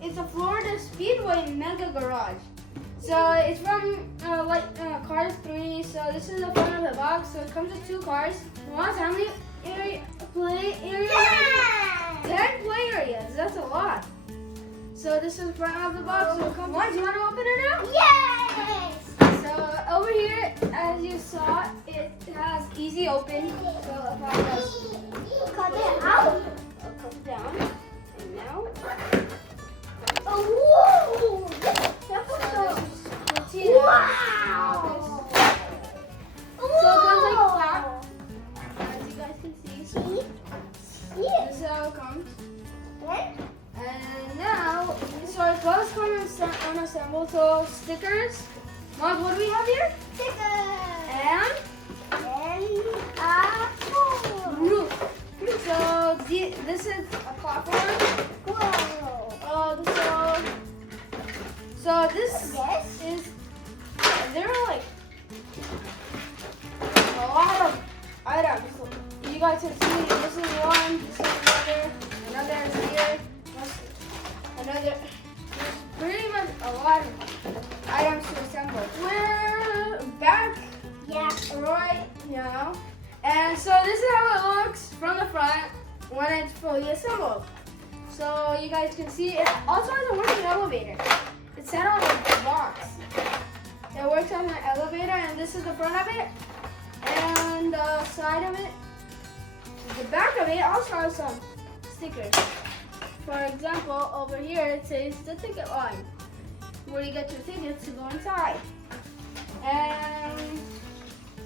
it's a Florida Speedway Mega Garage. So it's from Cars 3. So this is the front of the box. So it comes with 2 cars. Muaz, how many play areas? 10 play areas. That's a lot. So this is the front of the box. So Muaz, you want to open it now? Yes! So over here, as you saw, it has easy open. So if I just Cut it out. I'll come down, and now. Oh, whoa! Wow! So it comes like that, as you guys can see. See? This is how it comes. And now, so it does come unassembled. So stickers. Mom, what do we have here? Stickers! And roof. So this is a platform. So this is, there are like a lot of items. You guys can see this is one, this is another is here, another. There's pretty much a lot of items to assemble. We're back right now. And so this is how it looks from the front when it's fully assembled. So you guys can see it also has a working elevator. It's set on a box. It works on an elevator, and this is the front of it. And the side of it, the back of it also has some stickers. For example, over here it says the ticket line, where you get your tickets to go inside. And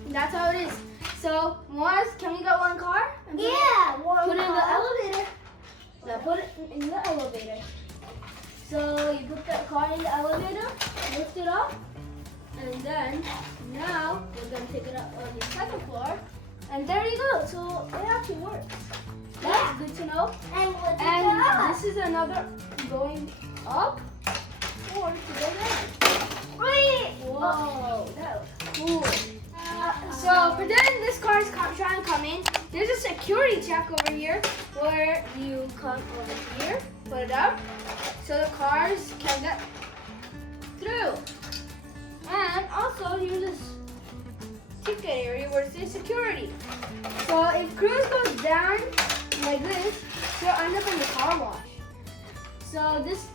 that's how it is. So, Muaz, can we get one car? One put it in the elevator. Now put it in the elevator. So you put the car in the elevator, lift it up, and then now we're gonna take it up on the 2nd floor. And there you go. So it actually works. That's good to know. And this is another going up or to go down. Whoa, that was cool. So pretend this car is trying to come in. There's a security check over here where you come over here, put it up, so the cars can get through. And also here's this ticket area where it says security. So if Cruz goes down like this, she'll end up in the car wash. So this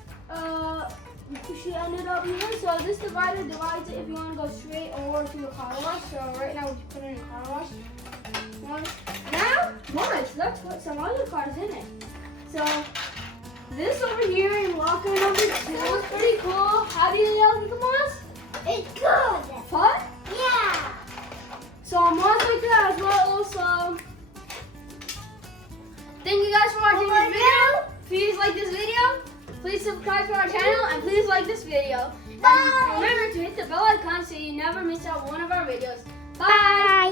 she ended up here. So this divider divides it if you want to go straight or to the car wash. So right now we put it in the car wash. Now, let's put some other cars in it. So this over here in locker number 2 is pretty cool. How do you like it, Muaz? it's good. Fun? Yeah. So Muaz like that as well also. Thank you guys for watching this video. Please like this video. Please subscribe to our channel and please like this video. Bye. And remember to hit the bell icon so you never miss out one of our videos. Bye.